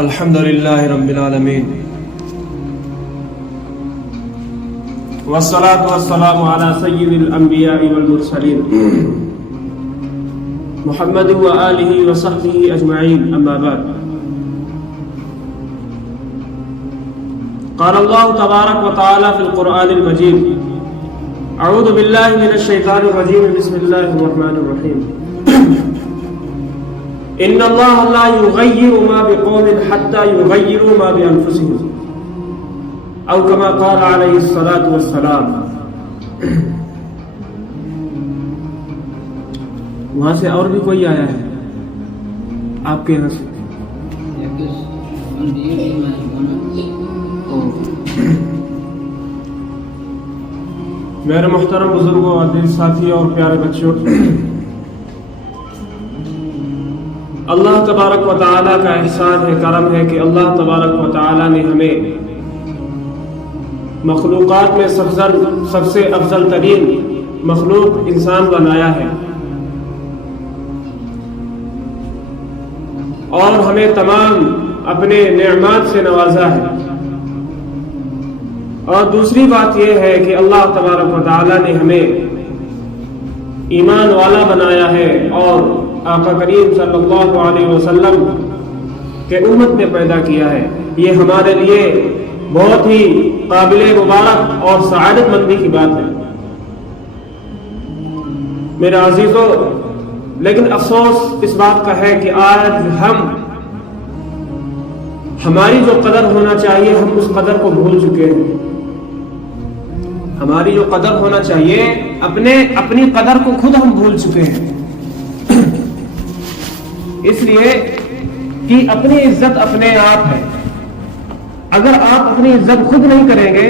الحمد لله رب العالمين والصلاة والسلام على سيد الأنبياء والمرسلين محمد وآله وصحبه أجمعين أما بعد قال الله تبارك وتعالى في القرآن المجيد أعوذ بالله من الشيطان الرجيم بسم الله الرحمن الرحيم إن الله لا يغير ما بقوم حتى يغيروا ما بأنفسهم أو كما قال عليه الصلاة والسلام. وہاں سے اور بھی کوئی آیا ہے آپ کے یہاں سے؟ میرے محترم بزرگوں، عزیز ساتھی اور پیارے بچوں، اللہ تبارک و تعالیٰ کا احسان ہے، کرم ہے کہ اللہ تبارک و تعالیٰ نے ہمیں مخلوقات میں سب سے افضل ترین مخلوق انسان بنایا ہے اور ہمیں تمام اپنے نعمات سے نوازا ہے. اور دوسری بات یہ ہے کہ اللہ تبارک و تعالیٰ نے ہمیں ایمان والا بنایا ہے اور آقا کریم صلی اللہ علیہ وسلم کے امت میں پیدا کیا ہے. یہ ہمارے لیے بہت ہی قابل مبارک اور سعادت مندی کی بات ہے میرے عزیزوں. لیکن افسوس اس بات کا ہے کہ آج ہماری جو قدر ہونا چاہیے ہم اس قدر کو بھول چکے ہیں. ہماری جو قدر ہونا چاہیے اپنی قدر کو خود ہم بھول چکے ہیں. اس لیے کہ اپنی عزت اپنے آپ ہے. اگر آپ اپنی عزت خود نہیں کریں گے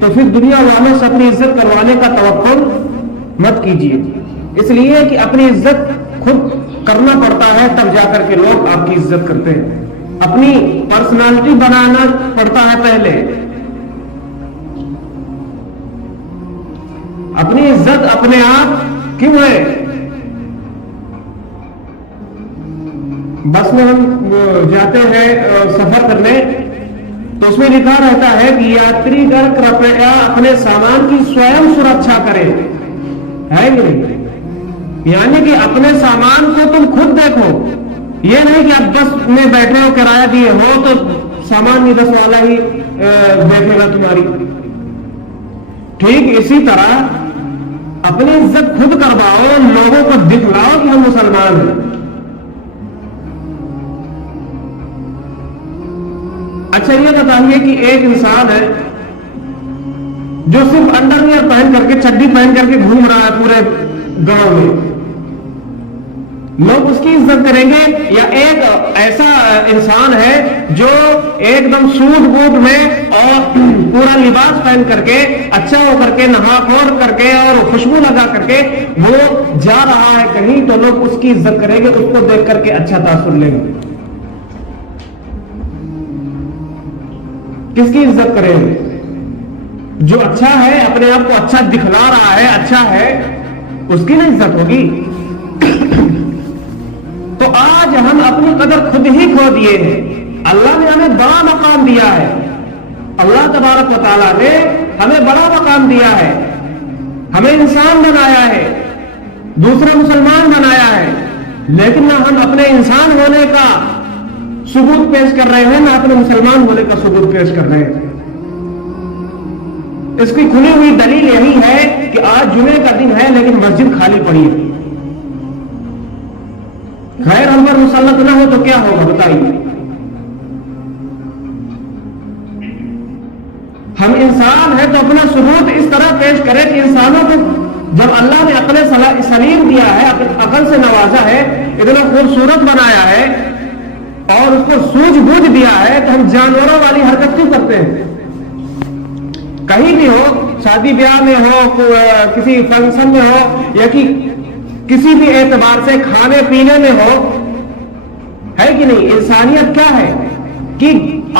تو پھر دنیا والوں سے اپنی عزت کروانے کا توقع مت کیجیے. اس لیے کہ اپنی عزت خود کرنا پڑتا ہے، تب جا کر کے لوگ آپ کی عزت کرتے ہیں. اپنی پرسنالٹی بنانا پڑتا ہے پہلے. اپنی عزت اپنے آپ کیوں ہے؟ بس میں ہم جاتے ہیں سفر کرنے تو اس میں لکھا رہتا ہے کہ یاتری گڑ کرپیا اپنے سامان کی سوئم سرکشا کرے، ہے کہ نہیں؟ یعنی کہ اپنے سامان کو تم خود دیکھو. یہ نہیں کہ آپ بس میں بیٹھے ہو، کرایہ دیے ہو تو سامان بھی 10 والا ہی دیکھے گا تمہاری. ٹھیک اسی طرح اپنی عزت خود کرواؤ، لوگوں کو دکھلاؤ کہ ہم مسلمان ہیں. اچھا یہ بتائیے کہ ایک انسان ہے جو صرف انڈر ویئر پہن کر کے، چڈی پہن کر کے گھوم رہا ہے پورے گاؤں میں، لوگ اس کی عزت کریں گے؟ یا ایک ایسا انسان ہے جو ایک دم سوٹ بوٹ میں اور پورا لباس پہن کر کے، اچھا ہو کر کے، نہا کھور کر کے اور خوشبو لگا کر کے وہ جا رہا ہے کہیں تو لوگ اس کی عزت کریں گے، اس کو دیکھ کر کے اچھا تاثر لیں گے؟ کس کی عزت کریں گے؟ جو اچھا ہے، اپنے آپ کو اچھا دکھلا رہا ہے، اچھا ہے، اس کی نہ عزت ہوگی. تو آج ہم اپنی قدر خود ہی کھو دیے ہیں. اللہ نے ہمیں بڑا مقام دیا ہے، اللہ تبارک و تعالیٰ نے ہمیں بڑا مقام دیا ہے، ہمیں انسان بنایا ہے، دوسرا مسلمان بنایا ہے، لیکن نہ ہم اپنے انسان ہونے کا ثبوت پیش کر رہے ہیں، نہ اپنے مسلمان ہونے کا ثبوت پیش کر رہے ہیں. اس کی کھلی ہوئی دلیل یہی ہے کہ آج جمعے کا دن ہے لیکن مسجد خالی پڑی ہے. غیر ہم پر مسلط نہ ہو تو کیا ہوگا بتائیے؟ ہم انسان ہیں تو اپنا ثبوت اس طرح پیش کریں کہ انسانوں کو جب اللہ نے عقل سلیم دیا ہے، عقل سے نوازا ہے، اتنا خوبصورت بنایا ہے اور اس کو سوجھ بوجھ دیا ہے، تو ہم جانوروں والی حرکت کیوں کرتے ہیں؟ کہیں بھی ہو، شادی بیاہ میں ہو، کسی فنکشن میں ہو، یا کہ کسی بھی اعتبار سے کھانے پینے میں ہو، ہے کہ نہیں؟ انسانیت کیا ہے کہ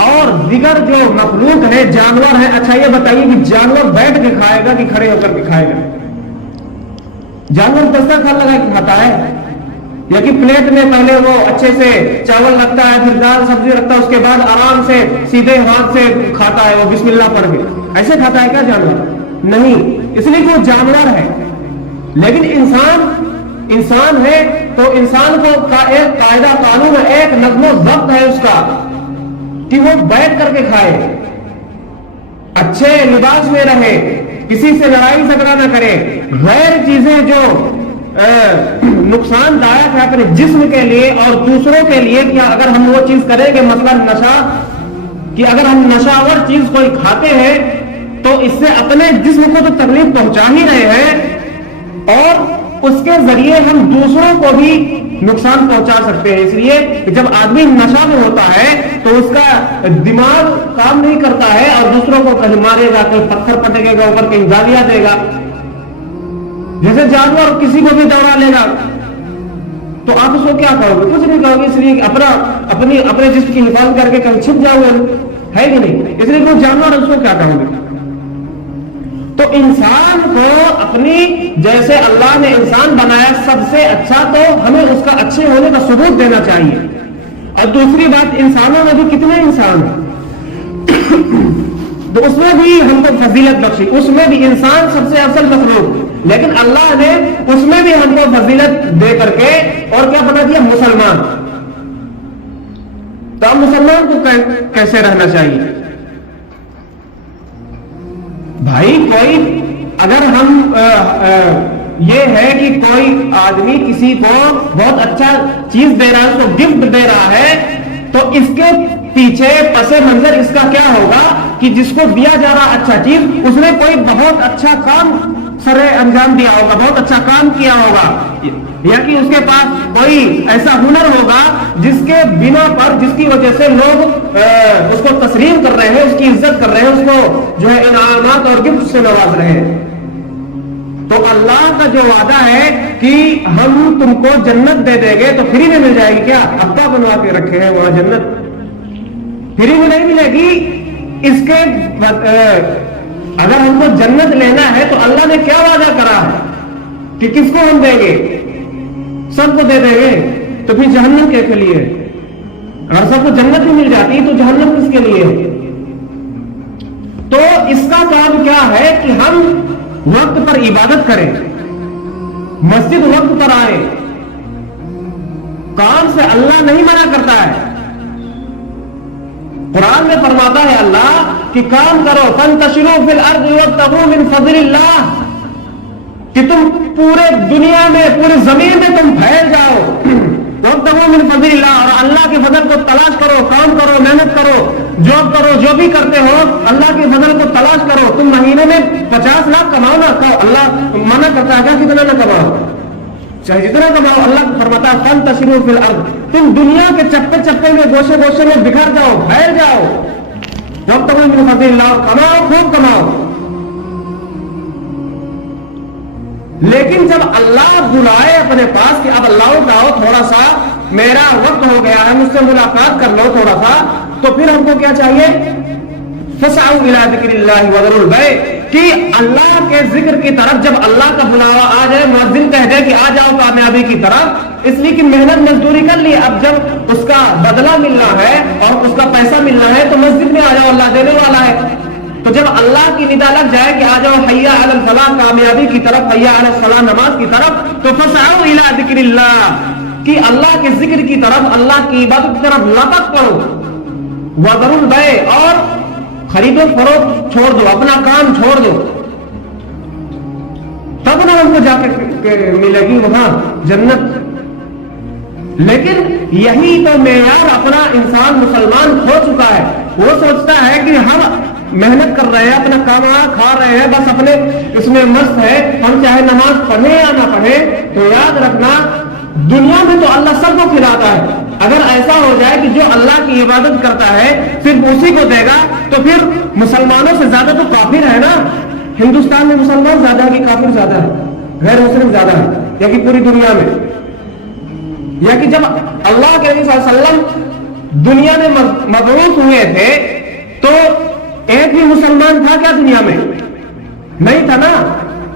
اور دیگر جو مخلوق ہے، جانور ہے. اچھا یہ بتائیے کہ جانور بیٹھ کے کھائے گا کہ کھڑے ہو کر کے کھائے گا؟ جانور دسترخوان لگا کے کھاتا ہے یا کہ پلیٹ میں پہلے وہ اچھے سے چاول رکھتا ہے، پھر دال سبزی رکھتا ہے، اس کے بعد آرام سے سیدھے ہاتھ سے کھاتا ہے، وہ بسم اللہ پڑھ کے ایسے کھاتا ہے کیا جانور؟ نہیں، اس لیے کہ وہ جانور ہے۔ لیکن انسان ہے تو انسان کو کا ایک قاعدہ قانون ہے، ایک نظم و ضبط ہے اس کا کہ وہ بیٹھ کر کے کھائے، اچھے لباس میں رہے، کسی سے لڑائی جھگڑا نہ کرے، غیر چیزیں جو نقصان دایک ہے اپنے جسم کے لیے اور دوسروں کے لیے، کہ اگر ہم وہ چیز کریں گے، مثلا نشہ، کہ اگر ہم نشاور چیز کوئی کھاتے ہیں تو اس سے اپنے جسم کو تو تکلیف پہنچا ہی رہے ہیں اور اس کے ذریعے ہم دوسروں کو بھی نقصان پہنچا سکتے ہیں۔ اس لیے کہ جب آدمی نشہ میں ہوتا ہے تو اس کا دماغ کام نہیں کرتا ہے اور دوسروں کو کہیں مارے گا، کہیں پتھر پٹکے گا اوپر، کہیں گالیاں دے گا، جیسے جانور کسی کو بھی دوڑا لے گا، تو آپ اس کو کیا کہو گے؟ کچھ نہیں کہو گے، اس لیے اپنے جسم کی حفاظت کر کے کہیں چھپ جاؤ گے، ہے کہ نہیں؟ اس لیے وہ جانور اس کو کیا کہو گے؟ تو انسان کو اپنی جیسے اللہ نے انسان بنایا سب سے اچھا، تو ہمیں اس کا اچھے ہونے کا ثبوت دینا چاہیے۔ اور دوسری بات، انسانوں میں بھی کتنے انسان ہیں تو اس میں بھی ہم کو فضیلت بخشی، اس میں بھی انسان سب سے افضل مخلوق، لیکن اللہ نے اس میں بھی ہم کو فضیلت دے کر کے اور کیا بنا دیا؟ مسلمان۔ تو اب مسلمان کو کیسے رہنا چاہیے؟ بھائی کوئی اگر ہم یہ ہے کہ کوئی آدمی کسی کو بہت اچھا چیز دے رہا ہے، اس کو گفٹ دے رہا ہے، تو اس کے پیچھے پس منظر اس کا کیا ہوگا کہ جس کو دیا جا رہا اچھا چیز، اس نے کوئی بہت اچھا کام سر انجام دیا ہوگا، بہت اچھا کام کیا ہوگا، یا کہ اس کے پاس کوئی ایسا ہنر ہوگا جس کے بنا پر، جس کی وجہ سے لوگ اس کو تسلیم کر رہے ہیں، اس کی عزت کر رہے ہیں، اس کو جو ہے انعامات اور گفٹ سے نواز رہے ہیں۔ تو اللہ کا جو وعدہ ہے کہ ہم تم کو جنت دے دیں گے، تو فری میں مل جائے گی کیا؟ ابا بنوا کے رکھے ہیں وہاں جنت، فری میں نہیں ملے گی۔ اس کے اگر ہم کو جنت لینا ہے تو اللہ نے کیا وعدہ کرا ہے کہ کس کو ہم دیں گے؟ سب کو دے دیں گے، تو پھر جہنم کے لیے؟ اگر سب کو جنت بھی مل جاتی تو جہنم کس کے لیے؟ تو اس کا کام کیا ہے کہ ہم وقت پر عبادت کریں، مسجد وقت پر آئے، کام سے اللہ نہیں منع کرتا ہے۔ قرآن میں فرماتا ہے اللہ کہ کام کرو، فانتشروا فی الارض وابتغوا من فضل اللہ، کہ تم پورے دنیا میں، پوری زمین میں تم پھیل جاؤ، وابتغوا من فضل اللہ، اور اللہ کے فضل کو تلاش کرو، کام کرو، محنت کرو، جاب کرو، جو بھی کرتے ہو اللہ کے فضل کو تلاش کرو۔ تم مہینے میں 50 لاکھ کماؤ نا، اللہ منع کرتا ہے کیا کتنا نہ کماؤ، چاہے جتنا کماؤ، اللہ فرماتا ہے فانتشروا فی الارض، تم دنیا کے چپے چپے میں، گوشے گوشے میں بکھر جاؤ، پھیل جاؤ، وابتغوا من فضل اللہ، کماؤ، خوب کماؤ۔ لیکن جب اللہ بلائے اپنے پاس کہ اب اللہ اٹھاؤ، تھوڑا سا میرا وقت ہو گیا ہے، مجھ سے ملاقات کر لو تھوڑا سا، تو پھر ہم کو کیا چاہیے؟ فسعوا الی ذکر اللہ وذروا البیع، کہ اللہ کے ذکر کی طرف جب اللہ کا بلاوا آ جائے، مؤذن کہہ دے کہ آ جاؤ کامیابی کی طرف، اس لیے کہ محنت مزدوری کر لی، اب جب اس کا بدلہ ملنا ہے اور اس کا پیسہ ملنا ہے تو مسجد میں آ جاؤ، اللہ دینے والا ہے۔ تو جب اللہ کی ندا لگ جائے کہ آ جاؤ حی علی الفلاح، کامیابی کی طرف، حی علی الصلاح، نماز کی طرف، تو فسعوا الی ذکر اللہ، کہ اللہ کے ذکر کی طرف، اللہ کی عبادت کی طرف لپک پڑو، وذروا البیع، اور خرید و فروخت چھوڑ دو، اپنا کام چھوڑ دو، تب نہ ہم کو جا کے ملے گی وہاں جنت۔ لیکن یہی تو معیار اپنا انسان مسلمان کھو چکا ہے۔ وہ سوچتا ہے کہ ہم محنت کر رہے ہیں، اپنا کام کھا رہے ہیں، بس اپنے اس میں مست ہے، ہم چاہے نماز پڑھیں یا نہ پڑھیں۔ تو یاد رکھنا دنیا میں تو اللہ سب کو کھلاتا ہے، اگر ایسا ہو جائے کہ جو اللہ کی عبادت کرتا ہے صرف اسی کو دے گا تو پھر مسلمانوں سے زیادہ تو کافر ہے نا۔ ہندوستان میں مسلمان زیادہ ہے کہ کافر زیادہ ہے، غیر مسلم زیادہ ہے، یا کہ پوری دنیا میں؟ یا کہ جب اللہ کے نبی صلی اللہ علیہ وسلم دنیا میں مبعوث ہوئے تھے تو ایک بھی مسلمان تھا کیا دنیا میں؟ نہیں تھا نا،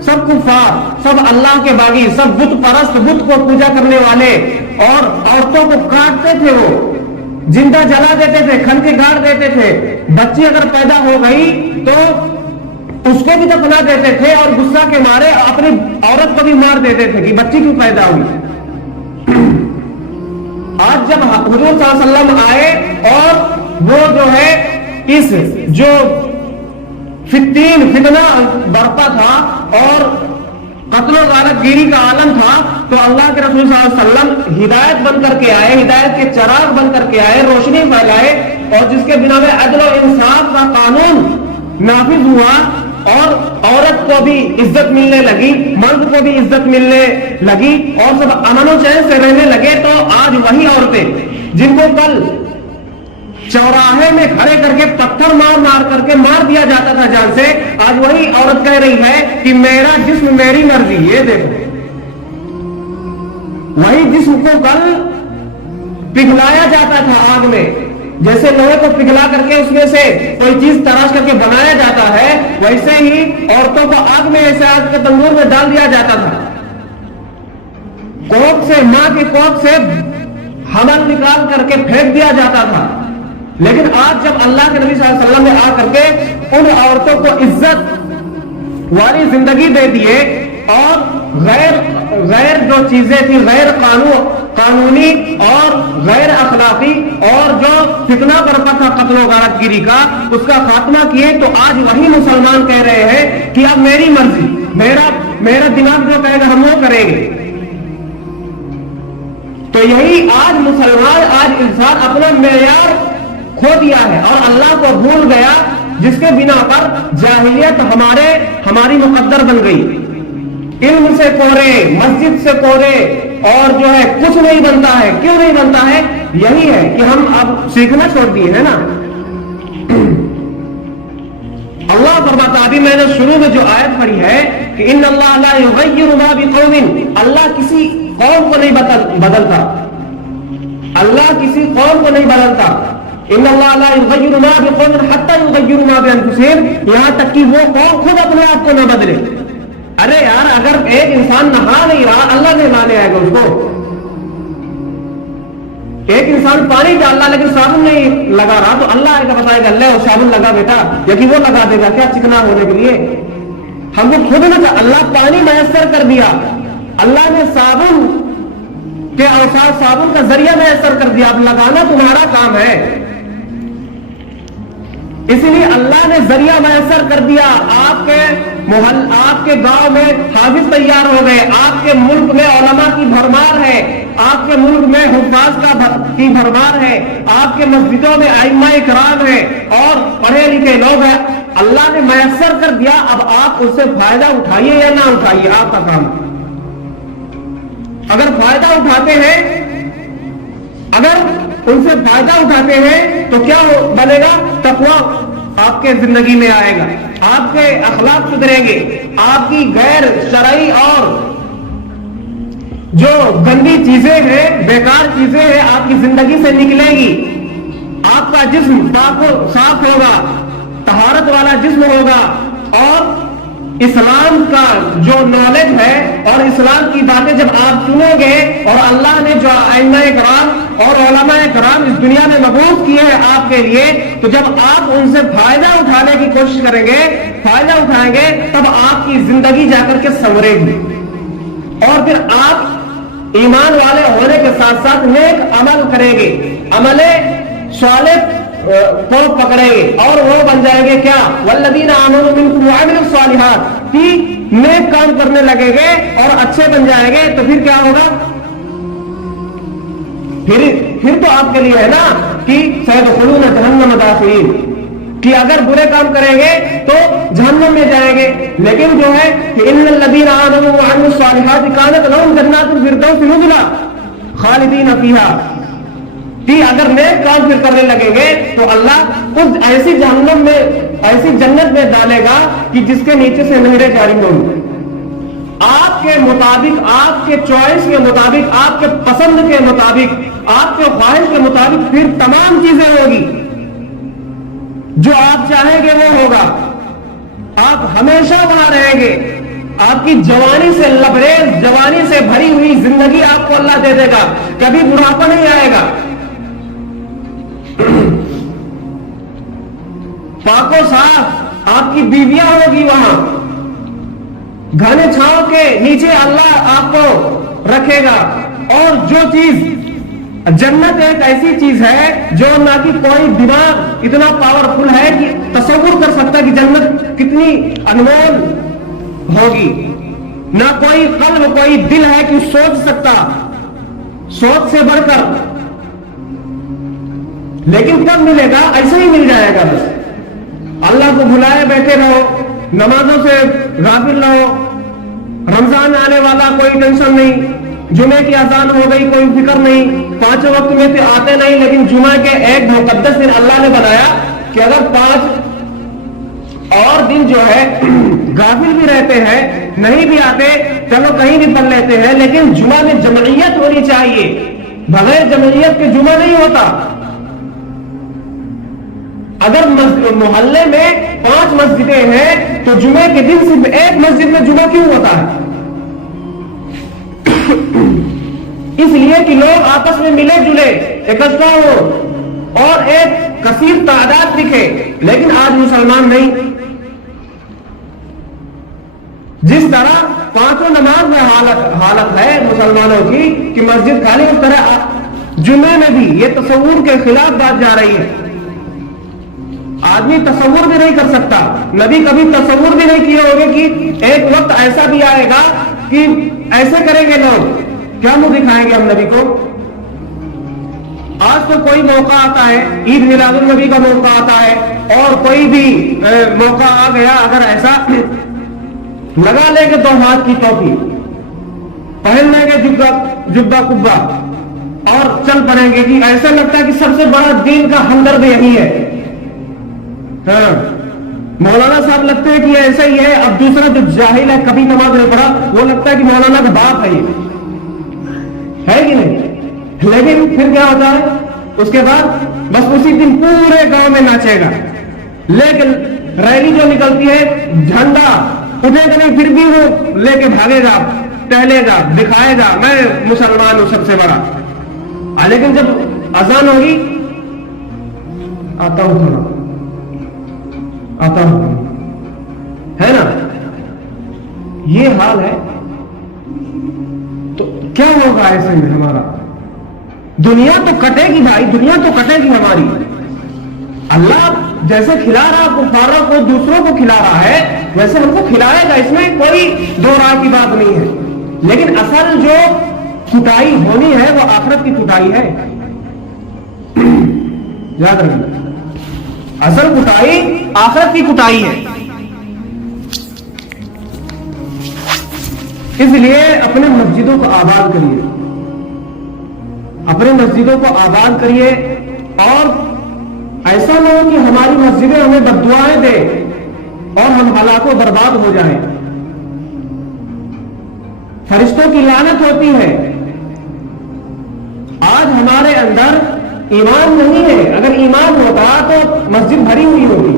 سب کفار، سب اللہ کے باغی، سب بت پرست، بت کو پوجا کرنے والے، اور عورتوں کو کاٹتے تھے، وہ زندہ جلا دیتے تھے، کھن کے گاڑ دیتے تھے. بچی اگر پیدا ہو گئی تو اس کو بھی دفنا دیتے تھے اور غصہ کے مارے اپنی عورت کو بھی مار دیتے تھے کہ بچی کیوں پیدا ہوئی. آج جب حضور صلی اللہ علیہ وسلم آئے اور وہ جو ہے اس جو فتنہ برپا تھا اور قتل و غارت گیری کا عالم تھا، تو اللہ کے رسول صلی اللہ علیہ وسلم ہدایت بن کر کے آئے، ہدایت کے چراغ بن کر کے آئے، روشنی پھیلائے، اور جس کے بنا میں عدل و انصاف کا قانون نافذ ہوا اور عورت کو بھی عزت ملنے لگی، مرد کو بھی عزت ملنے لگی اور سب امن و چین سے رہنے لگے. تو آج وہی عورتیں جن کو کل چوراہے میں کھڑے کر کے پتھر مار کر کے مار دیا جاتا تھا جان سے، آج وہی عورت کہہ رہی ہے کہ میرا جسم میری مرضی. یہ دیکھو، وہی جسم کو کل پگھلایا جاتا تھا آگ میں، جیسے لوہے کو پگھلا کر کے اس میں سے کوئی چیز تراش کر کے بنایا جاتا ہے، ویسے ہی عورتوں کو آگ میں ایسے آگ کے تندور میں ڈال دیا جاتا تھا. کوکھ سے، ماں کی کوکھ سے حمل نکال کر کے پھینک دیا جاتا تھا. لیکن آج جب اللہ کے نبی صلی اللہ علیہ وسلم نے آ کر کے ان عورتوں کو عزت والی زندگی دے دیے اور غیر جو چیزیں تھی، غیر قانونی اور غیر اخلاقی اور جو فتنہ برپا تھا قتل و غارت گیری کا، اس کا خاتمہ کیے، تو آج وہی مسلمان کہہ رہے ہیں کہ اب میری مرضی، میرا دماغ جو کہے گا ہم وہ کریں گے. تو یہی آج مسلمان، آج انسان اپنا معیار کھو دیا ہے اور اللہ کو بھول گیا، جس کے بنا پر جاہلیت ہماری مقدر بن گئی. علم سے کورے، مسجد سے کورے، اور جو ہے کچھ نہیں بنتا ہے. کیوں نہیں بنتا ہے؟ یہی ہے کہ ہم اب سیکھنا چھوڑ دیے ہیں نا. اللہ فرماتا، ابھی میں نے شروع میں جو آیت پڑھی ہے کہ ان اللہ لا یغیر ما بقوم، اللہ کسی قوم کو نہیں بدلتا، اللہ کسی قوم کو نہیں بدلتا. ان اللہ لا یغیر ما بقوم حتی یغیر ما بانفسہم، یہاں تک کہ وہ قوم خود اپنے آپ کو نہ بدلے. ارے یار، اگر ایک انسان نہا نہیں رہا، اللہ نہیں لانے آئے گا اس کو. ایک انسان پانی ڈال رہا لیکن صابن نہیں لگا رہا، تو اللہ آئے گا بتائے گا اللہ صابن لگا بیٹا، یا کہ وہ لگا دے گا کیا چکنا ہونے کے لیے؟ ہم کو خود نہ، اللہ پانی میسر کر دیا، اللہ نے صابن کے اوصاف، صابن کا ذریعہ میسر کر دیا، اب لگانا تمہارا کام ہے. اسی لیے اللہ نے ذریعہ میسر کر دیا. آپ کے گاؤں میں حافظ تیار ہو گئے، آپ کے ملک میں علماء کی بھرمار ہے، آپ کے ملک میں حفاظ کی بھرمار ہے، آپ کے مسجدوں میں ائمہ کرام ہے اور پڑھے لکھے لوگ ہیں. اللہ نے میسر کر دیا، اب آپ اس سے فائدہ اٹھائیے یا نہ اٹھائیے، آپ کا کام. اگر فائدہ اٹھاتے ہیں، اگر ان سے فائدہ اٹھاتے ہیں تو کیا بنے گا؟ تقویٰ آپ کے زندگی میں آئے گا، آپ کے اخلاق سدھریں گے، آپ کی غیر شرعی اور جو گندی چیزیں ہیں، بیکار چیزیں ہیں، آپ کی زندگی سے نکلیں گی. آپ کا جسم پاک و صاف ہوگا، طہارت والا جسم ہوگا، اور اسلام کا جو نالج ہے اور اسلام کی باتیں جب آپ سنو گے، اور اللہ نے جو ائمہ کرام اور علماء کرام اس دنیا میں مبعوث کیے ہیں آپ کے لیے، تو جب آپ ان سے فائدہ اٹھانے کی کوشش کریں گے، فائدہ اٹھائیں گے، تب آپ کی زندگی جا کر کے سنورے گی، اور پھر آپ ایمان والے ہونے کے ساتھ ساتھ نیک عمل کریں گے، عمل صالح کو پکڑیں گے، اور وہ بن جائیں گے کیا؟ والذین آمنوا منکم وعملوا الصالحات، کہ نیک کام کرنے لگیں گے اور اچھے بن جائیں گے. تو پھر کیا ہوگا؟ پھر تو آپ کے لیے ہے نا کہ سیدخلون جہنم داخلین، کہ اگر برے کام کریں گے تو جہنم میں جائیں گے. لیکن جو ہے کہ ان الذین آمنوا وعملوا الصالحات کانت لهم جنات الفردوس نزلا خالدین فیہا، کہ اگر نیک کام پھر کرنے لگیں گے تو اللہ اس ایسی جہنم میں، ایسی جنت میں ڈالے گا کہ جس کے نیچے سے نہریں جاری ہوں گی. آپ کے مطابق، آپ کے چوائس کے مطابق، آپ کے پسند کے مطابق، آپ کے خواہش کے مطابق پھر تمام چیزیں ہوگی. جو آپ چاہیں گے وہ ہوگا، آپ ہمیشہ وہاں رہیں گے. آپ کی جوانی سے لبریز، جوانی سے بھری ہوئی زندگی آپ کو اللہ دے دے گا، کبھی بڑھاپا نہیں آئے گا۔ پاک و صاف آپ کی بیویاں ہوگی، وہاں گھنے چھاؤں کے نیچے اللہ آپ کو رکھے گا۔ اور جو چیز جنت ایک ایسی چیز ہے جو نہ کہ کوئی دماغ اتنا پاورفل ہے کہ تصور کر سکتا کہ جنت کتنی انمول ہوگی، نہ کوئی قلب، کوئی دل ہے کہ سوچ سکتا، سوچ سے بڑھ کر۔ لیکن کب ملے گا؟ ایسے ہی مل جائے گا، بس اللہ کو بھلائے بیٹھے رہو، نمازوں سے غافل رہو، رمضان آنے والا کوئی ٹینشن نہیں، جمعے کی اذان ہو گئی کوئی فکر نہیں، 5 وقت میں تو آتے نہیں، لیکن جمعہ کے ایک مقدس دن اللہ نے بنایا کہ اگر 5 اور دن جو ہے غافل بھی رہتے ہیں، نہیں بھی آتے، چلو کہیں بھی پڑھ لیتے ہیں، لیکن جمعہ میں جمعیت ہونی چاہیے، بغیر جمعیت کے جمعہ نہیں ہوتا۔ اگر محلے میں 5 مسجدیں ہیں تو جمعے کے دن صرف ایک مسجد میں جمعہ کیوں ہوتا ہے؟ اس لیے کہ لوگ آپس میں ملے جلے، اکٹھا ہو اور ایک کثیر تعداد دکھے، لیکن آج مسلمان نہیں۔ جس طرح 5 نماز میں حالت ہے مسلمانوں کی کہ مسجد خالی، اس طرح جمعے میں بھی یہ تصور کے خلاف بات جا رہی ہے۔ آدمی تصور بھی نہیں کر سکتا، نبی کبھی تصور بھی نہیں کیے ہوگے کہ ایک وقت ایسا بھی آئے گا کہ ایسے کریں گے لوگ، کیا منہ دکھائیں گے ہم نبی کو؟ آج تو کوئی موقع آتا ہے، عید میلاد النبی کا موقع آتا ہے، اور کوئی بھی موقع آ گیا، اگر ایسا لگا لیں گے 2 ہاتھ کی ٹوپی، پہن لیں گے جبہ کبا اور چل پڑیں گے کہ ایسا لگتا ہے کہ سب سے بڑا دین کا ہمدرد یہی ہے۔ ہاں، مولانا صاحب لگتے ہیں کہ ایسا ہی ہے۔ اب دوسرا جو جاہل ہے، کبھی نماز نہیں پڑھا، وہ لگتا ہے کہ مولانا کا باپ ہے یہ، ہے کہ نہیں؟ لیکن پھر کیا ہوتا ہے؟ اس کے بعد بس اسی دن پورے گاؤں میں ناچے گا، لیکن ریلی جو نکلتی ہے جھنڈا اٹھے گا نہیں، پھر بھی وہ لے کے بھاگے گا، ٹہلے گا، دکھائے گا میں مسلمان ہوں سب سے بڑا۔ لیکن جب اذان ہوگی، آتا ہوں تھوڑا، آتا ہوں، ہے نا؟ یہ حال ہے۔ تو کیا ہوگا ایسے میں ہمارا؟ دنیا تو کٹے گی بھائی، دنیا تو کٹے گی ہماری۔ اللہ جیسے کھلا رہا کفاروں کو، دوسروں کو کھلا رہا ہے، ویسے ہم کو کھلائے گا، اس میں کوئی دو رائے کی بات نہیں ہے۔ لیکن اصل جو کٹائی ہونی ہے وہ آخرت کی کٹائی ہے، یاد رکھنا، اصل کٹائی آخرت کی کٹائی ہے۔ اس لیے اپنے مسجدوں کو آباد کریے، اپنے مسجدوں کو آباد کریے، اور ایسا نہ ہو کہ ہماری مسجدیں ہمیں بددعائیں دے اور ہم ہلاک و برباد ہو جائیں۔ فرشتوں کی لعنت ہوتی ہے۔ آج ہمارے اندر ایمان نہیں ہے، اگر ایمان ہوتا تو مسجد بھری ہوئی ہوگی۔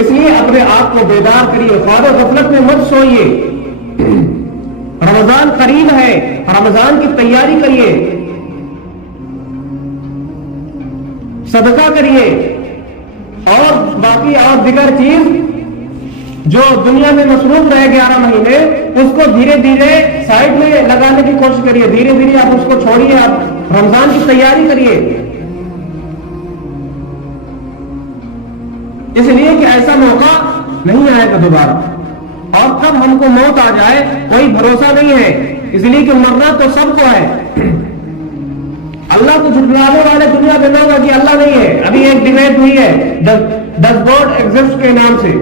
اس لیے اپنے آپ کو بیدار کریے، خواب و غفلت میں مت سوئیے۔ رمضان قریب ہے، رمضان کی تیاری کریے، صدقہ کریے، اور باقی اور دیگر چیز جو دنیا میں مصروف رہے 11 مہینے، اس کو دھیرے دھیرے سائڈ میں لگانے کی کوشش کریے، دھیرے دھیرے آپ اس کو چھوڑیے، آپ رمضان کی تیاری کریے، اس لیے کہ ایسا موقع نہیں آئے گا دوبارہ، اور کب ہم کو موت آ جائے کوئی بھروسہ نہیں ہے، اس لیے کہ مرنا تو سب کو ہے۔ اللہ کو جھٹلانے والے دنیا میں لوگ کہ اللہ نہیں ہے۔ ابھی ایک ڈبیٹ ہوئی ہے ڈز گاڈ ایگزسٹ کے نام سے،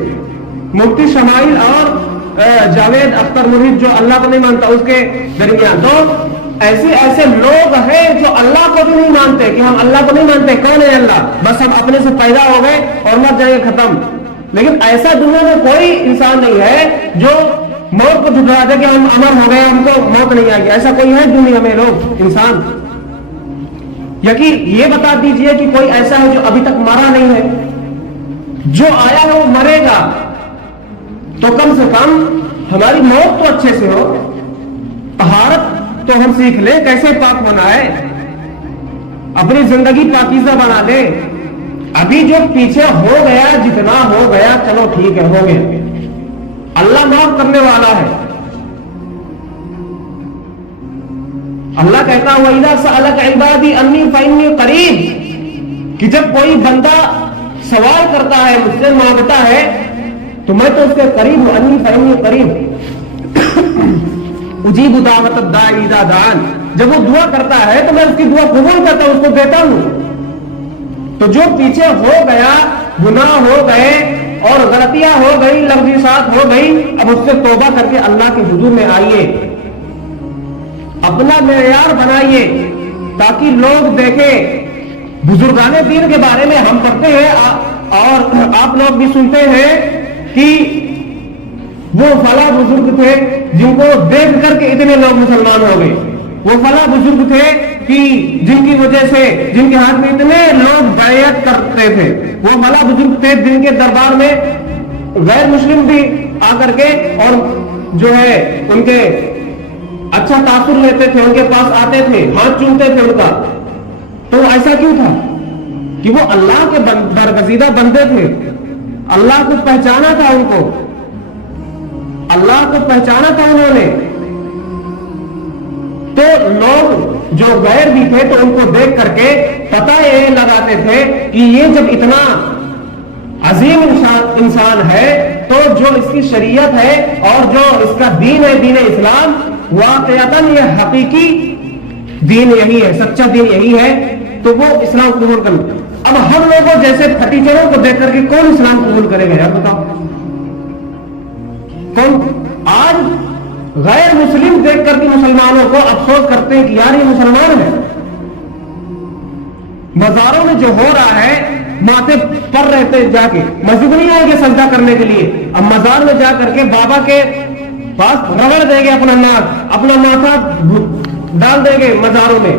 مفتی شمائل اور جاوید اختر مرید جو اللہ کو نہیں مانتا اس کے درمیان۔ تو ایسے لوگ ہیں جو اللہ کو بھی نہیں مانتے کہ ہم اللہ کو نہیں مانتے، کون ہے اللہ؟ بس ہم اپنے سے پیدا ہو گئے اور مر جائیں گے، ختم۔ لیکن ایسا دنیا میں کوئی انسان نہیں ہے جو موت کو جھٹلا دے کہ ہم امر ہو گئے، ہم کو موت نہیں آئے گی۔ ایسا کوئی ہے دنیا میں لوگ، انسان؟ یقین یہ بتا دیجئے کہ کوئی ایسا ہے جو ابھی تک مرا نہیں ہے؟ جو آیا ہے وہ مرے گا، تو کم سے کم ہماری موت تو اچھے سے ہو، طہارت تو ہم سیکھ لیں کیسے پاک ہونا ہے، اپنی زندگی پاکیزہ بنا لیں۔ ابھی جو پیچھے ہو گیا جتنا ہو گیا چلو ٹھیک ہے، ہو گیا، اللہ معاف کرنے والا ہے۔ اللہ کہتا ہے وَإِذَا سَأَلَكَ عِبَادِي أَنِّي فَإِنِّي قَرِيبٌ، کہ جب کوئی بندہ سوال کرتا ہے مجھ سے مانگتا ہے تو میں تو اس کے قریب ہوں، انی فإنی قریب اجیب دعوت الداعی اذا دعان، جب وہ دعا کرتا ہے تو میں اس کی دعا قبول کرتا ہوں، اس کو دیتا ہوں۔ تو جو پیچھے ہو گیا، گناہ ہو گئے اور غلطیاں ہو گئی، لغزشات ہو گئی، اب اس سے توبہ کر کے اللہ کے حضور میں آئیے، اپنا معیار بنائیے تاکہ لوگ دیکھیں۔ بزرگان دین کے بارے میں ہم پڑھتے ہیں اور آپ لوگ بھی سنتے ہیں کہ وہ فلاں بزرگ تھے جن کو دیکھ کر کے اتنے لوگ مسلمان ہو گئے، وہ فلاں بزرگ تھے کہ جن کی وجہ سے، جن کے ہاتھ میں اتنے لوگ بیعت کرتے تھے، وہ فلاں بزرگ تھے جن کے دربار میں غیر مسلم بھی آ کر کے اور جو ہے ان کے اچھا تاثر لیتے تھے، ان کے پاس آتے تھے، ہاتھ چومتے تھے ان کا۔ تو ایسا کیوں تھا کہ وہ اللہ کے برگزیدہ بندے تھے، اللہ کو پہچانا تھا، ان کو اللہ کو پہچانا تھا انہوں نے۔ تو لوگ جو غیر بھی تھے تو ان کو دیکھ کر کے پتہ یہ لگاتے تھے کہ یہ جب اتنا عظیم انسان ہے تو جو اس کی شریعت ہے اور جو اس کا دین ہے، دین اسلام، واقعتاً یہ حقیقی دین یہی ہے، سچا دین یہی ہے، تو وہ اسلام قبول کر۔ اب ہم لوگوں جیسے پھٹیچروں کو دیکھ کر کے کون اسلام قبول کرے گا یار بتاؤ؟ کون؟ آج غیر مسلم دیکھ کر کے مسلمانوں کو افسوس کرتے ہیں کہ یار یہ مسلمان ہے۔ مزاروں میں جو ہو رہا ہے، ماتھے پر رہتے جا کے، مسجد نہیں آئیں گے سجدہ کرنے کے لیے، اب مزار میں جا کر کے بابا کے پاس رگڑ دیں گے اپنا ناک، اپنا ماتھا ڈال دیں گے مزاروں میں،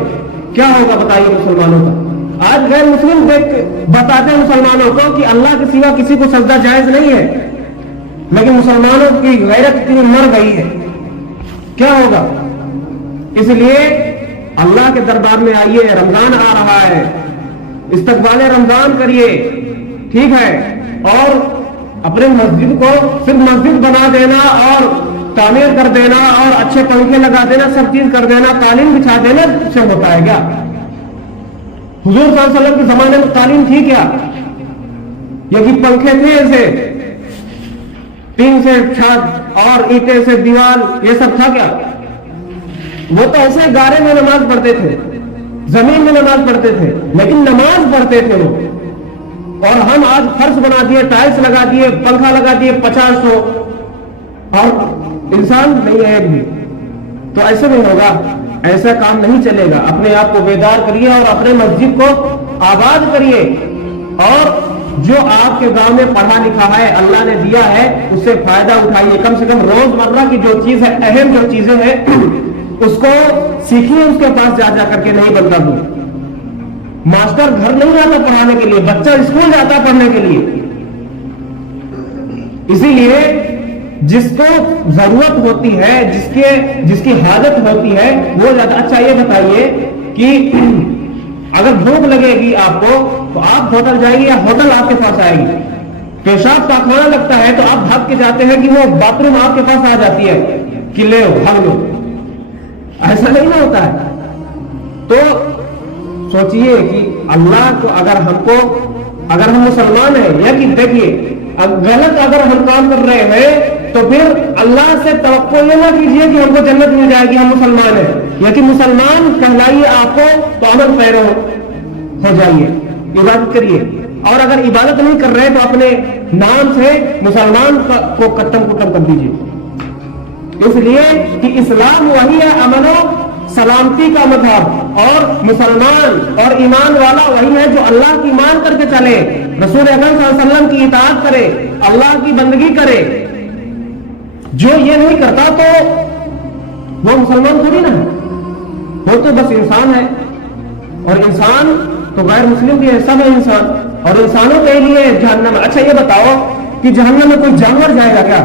کیا ہوگا بتائیے مسلمانوں کا؟ آج غیر مسلم دیکھ بتاتے ہیں مسلمانوں کو کہ اللہ کے سوا کسی کو سجدہ جائز نہیں ہے، لیکن مسلمانوں کی غیرت اتنی مر گئی ہے، کیا ہوگا؟ اس لیے اللہ کے دربار میں آئیے، رمضان آ رہا ہے، استقبال رمضان کریے، ٹھیک ہے، اور اپنے مسجد کو صرف مسجد بنا دینا اور تعمیر کر دینا اور اچھے پنکھے لگا دینا، سب چیز کر دینا، قالین بچھا دینا سے ہوتا ہے کیا؟ حضور صلی اللہ علیہ وسلم کے زمانے میں قالین تھی کیا؟ یہ کہ پنکھے تھے ایسے، ٹین سے چھت اور اینٹیں سے دیوار، یہ سب تھا کیا؟ وہ تو ایسے گارے میں نماز پڑھتے تھے، زمین میں نماز پڑھتے تھے، لیکن نماز پڑھتے تھے وہ۔ اور ہم آج فرش بنا دیے، ٹائلس لگا دیے، پنکھا لگا دیے 50 اور انسان نہیں ہے ایک بھی، تو ایسے نہیں ہوگا، ایسا کام نہیں چلے گا۔ اپنے آپ کو بیدار کریے اور اپنے مسجد کو آباد کریے، اور جو آپ کے گاؤں میں پڑھا لکھا ہے، اللہ نے دیا ہے، اس سے فائدہ اٹھائیے۔ کم سے کم روزمرہ کی جو چیز ہے، اہم جو چیزیں ہیں، اس کو سیکھیے، اس کے پاس جا کر کے نہیں بنتا ہوں۔ ماسٹر گھر نہیں جاتا پڑھانے کے لیے، بچہ اسکول جاتا پڑھنے کے لیے۔ اسی لیے جس کو ضرورت ہوتی ہے، جس کی حاجت ہوتی ہے، وہ زیادہ۔ اچھا یہ بتائیے کہ اگر بھوک لگے گی آپ کو تو آپ ہوٹل جائیے یا ہوٹل آپ کے پاس آئے گی؟ پیشاب پاخانہ لگتا ہے تو آپ بھاگ کے جاتے ہیں کہ وہ باتھ روم آپ کے پاس آ جاتی ہے کہ لے بھاگ لو، ایسا نہیں نہ ہوتا ہے۔ تو سوچئے کہ اللہ کو اگر ہم مسلمان ہیں، یا کہ دیکھیے غلط اگر ہم کام کر رہے ہیں تو پھر اللہ سے توقع یہ نہ کیجیے کہ ہم کو جنت مل جائے گی، ہم مسلمان ہیں، یا کہ مسلمان کہلائیے آپ کو تو عمل پیرو ہو جائیے، عبادت کریے۔ اور اگر عبادت نہیں کر رہے تو اپنے نام سے مسلمان کو کٹم کٹم کر دیجیے، اس لیے کہ اسلام وہی ہے امن و سلامتی کا مذہب، اور مسلمان اور ایمان والا وہی ہے جو اللہ کی مان کر کے چلے، رسول اکرم صلی اللہ علیہ وسلم کی اطاعت کرے، اللہ کی بندگی کرے۔ جو یہ نہیں کرتا تو وہ مسلمان تھوڑی نہ ہے، وہ تو بس انسان ہے، اور انسان تو غیر مسلم بھی ہے، سب ہے انسان، اور انسانوں کے لیے جہنم۔ اچھا یہ بتاؤ کہ جہنم میں کوئی جانور جائے گا کیا؟